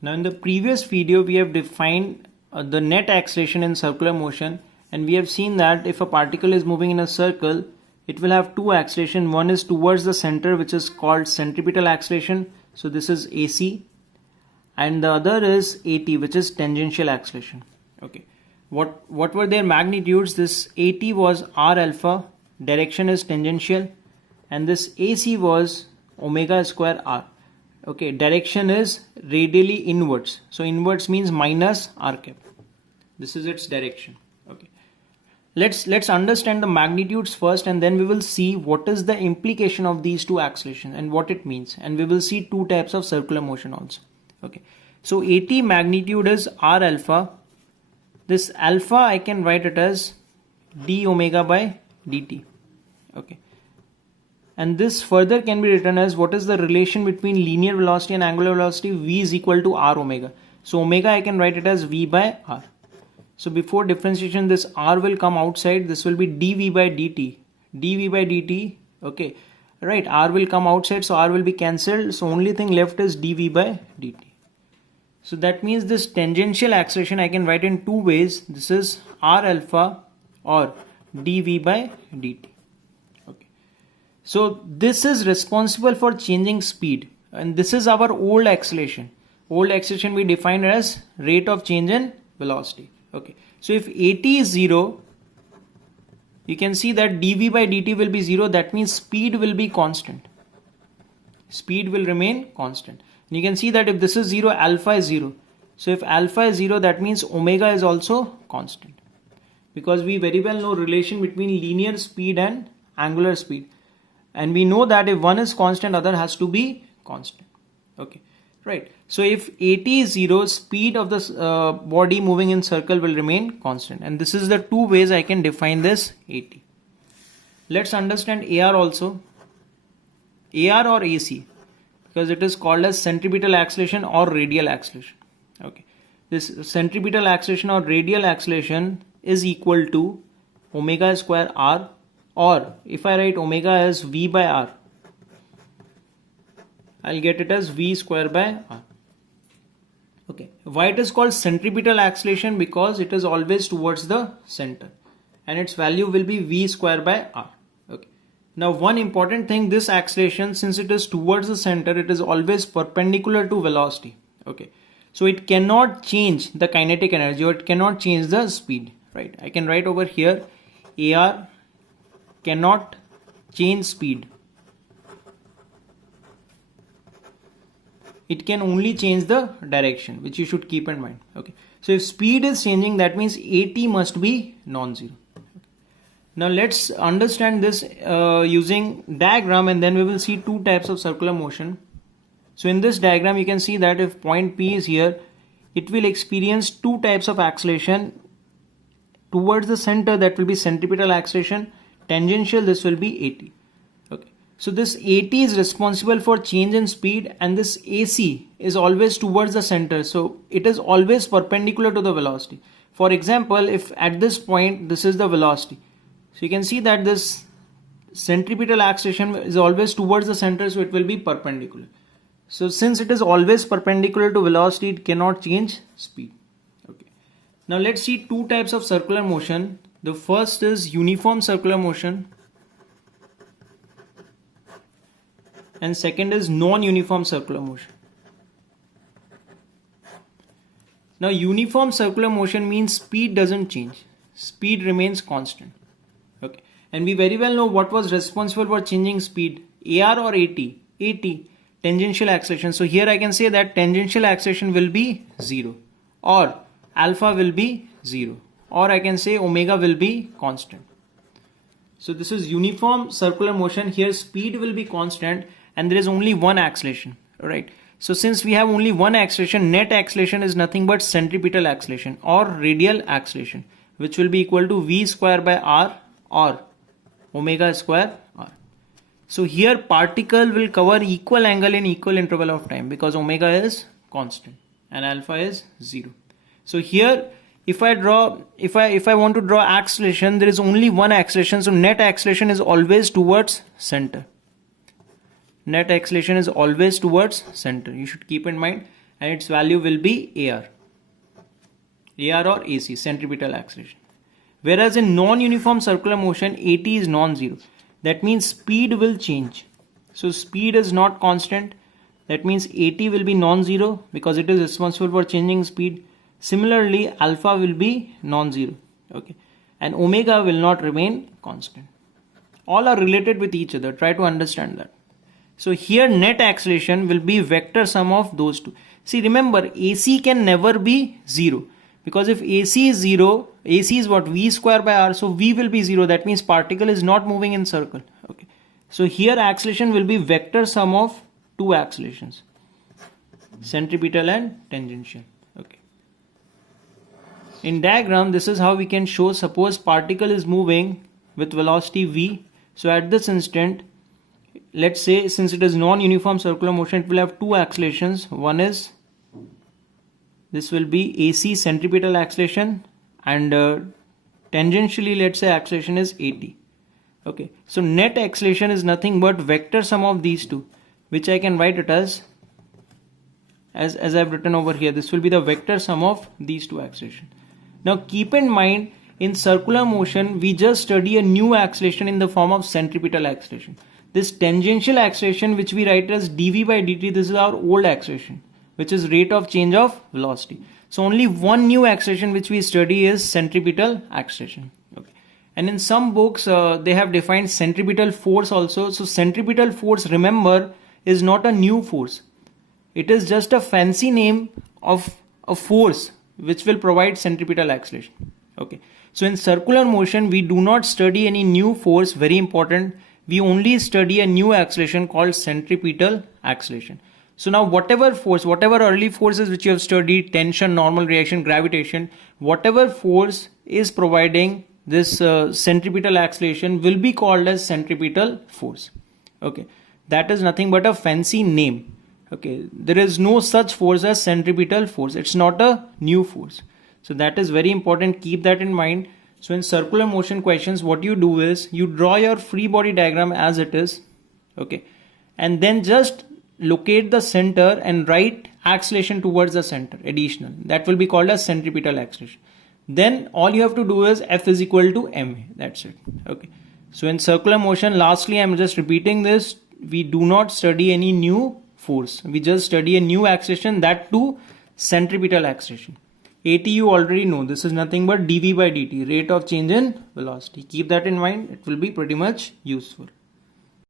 Now in the previous video we have defined the net acceleration in circular motion, and we have seen that if a particle is moving in a circle, it will have two acceleration. One is towards the center, which is called centripetal acceleration, so this is AC, and the other is AT, which is tangential acceleration. Okay, what were their magnitudes? This AT was R alpha, direction is tangential, and this AC was omega square R. Okay, direction is radially inwards, so inwards means minus r cap. This is its direction. Okay, let's understand the magnitudes first, and then we will see what is the implication of these two accelerations and what it means, and we will see two types of circular motion also. Okay, so AT magnitude is r alpha. This alpha I can write it as d omega by dt. Okay, and this further can be written as what is the relation between linear velocity and angular velocity. V is equal to r omega. So omega I can write it as v by r. So before differentiation, this r will come outside. This will be dv by dt. dv by dt. Okay, right. R will come outside, so r will be cancelled. So only thing left is dv by dt. So that means this tangential acceleration I can write in two ways. This is r alpha or dv by dt. So this is responsible for changing speed, and this is our old acceleration. Old acceleration we defined as rate of change in velocity. Okay, so if AT is 0, you can see that dv by dt will be 0. That means speed will be constant. Speed will remain constant. And you can see that if this is 0, alpha is 0. So if alpha is 0, that means omega is also constant, because we very well know relation between linear speed and angular speed. And we know that if one is constant, other has to be constant. Okay, right. So if AT is 0, speed of the body moving in circle will remain constant. And this is the two ways I can define this AT. Let's understand AR also. AR or AC, because it is called as centripetal acceleration or radial acceleration. Okay, this centripetal acceleration or radial acceleration is equal to omega square R. Or if I write omega as v by r, I'll get it as v square by r. Okay, why it is called centripetal acceleration? Because it is always towards the center, and its value will be v square by r. Okay, now one important thing, this acceleration, since it is towards the center, it is always perpendicular to velocity. Okay, so it cannot change the kinetic energy, or it cannot change the speed. Right, I can write over here AR cannot change speed. It can only change the direction, which you should keep in mind. Okay, so if speed is changing, that means AT must be non-zero. Now let's understand this using diagram, and then we will see two types of circular motion. So in this diagram you can see that if point P is here, it will experience two types of acceleration. Towards the center, that will be centripetal acceleration. Tangential, this will be AT. Okay, so this AT is responsible for change in speed, and this AC is always towards the center, so it is always perpendicular to the velocity. For example, if at this point this is the velocity, so you can see that this centripetal acceleration is always towards the center, so it will be perpendicular. So since it is always perpendicular to velocity, it cannot change speed. Okay, now let's see two types of circular motion. The first is uniform circular motion, and second is non-uniform circular motion. Now uniform circular motion means speed doesn't change, speed remains constant. Okay, and we very well know what was responsible for changing speed, AR or AT. AT, tangential acceleration. So here I can say that tangential acceleration will be 0, or alpha will be 0, or I can say omega will be constant. So this is uniform circular motion. Here speed will be constant, and there is only one acceleration. Right, so since we have only one acceleration, net acceleration is nothing but centripetal acceleration or radial acceleration, which will be equal to v square by r or omega square r. So here particle will cover equal angle in equal interval of time, because omega is constant and alpha is 0. So here if I want to draw acceleration, there is only one acceleration, so net acceleration is always towards center. Net acceleration is always towards center. You should keep in mind. and its value will be AR or AC, centripetal acceleration. Whereas in non-uniform circular motion, AT is non-zero. That means speed will change. So speed is not constant. That means AT will be non-zero because it is responsible for changing speed. Similarly, alpha will be non-zero. Okay, and omega will not remain constant. All are related with each other. Try to understand that. So here net acceleration will be vector sum of those two. See, remember, AC can never be zero. Because if AC is 0, AC is what? V square by R, so V will be 0. That means particle is not moving in circle. Okay. So here acceleration will be vector sum of two accelerations, centripetal and tangential. Okay. In diagram, this is how we can show. Suppose particle is moving with velocity V. So at this instant, let's say since it is non-uniform circular motion, it will have two accelerations. One is, this will be AC, centripetal acceleration, and tangentially, let's say acceleration is AT. Okay, so net acceleration is nothing but vector sum of these two, which I can write it as I've written over here. This will be the vector sum of these two accelerations. Now keep in mind, in circular motion, we just study a new acceleration in the form of centripetal acceleration. This tangential acceleration, which we write as dv by dt, this is our old acceleration, which is rate of change of velocity. So only one new acceleration which we study is centripetal acceleration. Okay. And in some books, they have defined centripetal force also. So centripetal force, remember, is not a new force. It is just a fancy name of a force which will provide centripetal acceleration. Okay. So in circular motion, we do not study any new force, very important. We only study a new acceleration called centripetal acceleration. So now whatever force, whatever early forces which you have studied, tension, normal reaction, gravitation, whatever force is providing this centripetal acceleration will be called as centripetal force. Okay, that is nothing but a fancy name. Okay, there is no such force as centripetal force. It's not a new force. So that is very important. Keep that in mind. So in circular motion questions, what you do is you draw your free body diagram as it is. Okay, and then just locate the center and write acceleration towards the center, additional. That will be called as centripetal acceleration. Then all you have to do is F is equal to ma. That's it. Okay. So in circular motion, lastly, I'm just repeating this. We do not study any new force. We just study a new acceleration, that too centripetal acceleration. AT you already know. This is nothing but dv by dt, rate of change in velocity. Keep that in mind. It will be pretty much useful.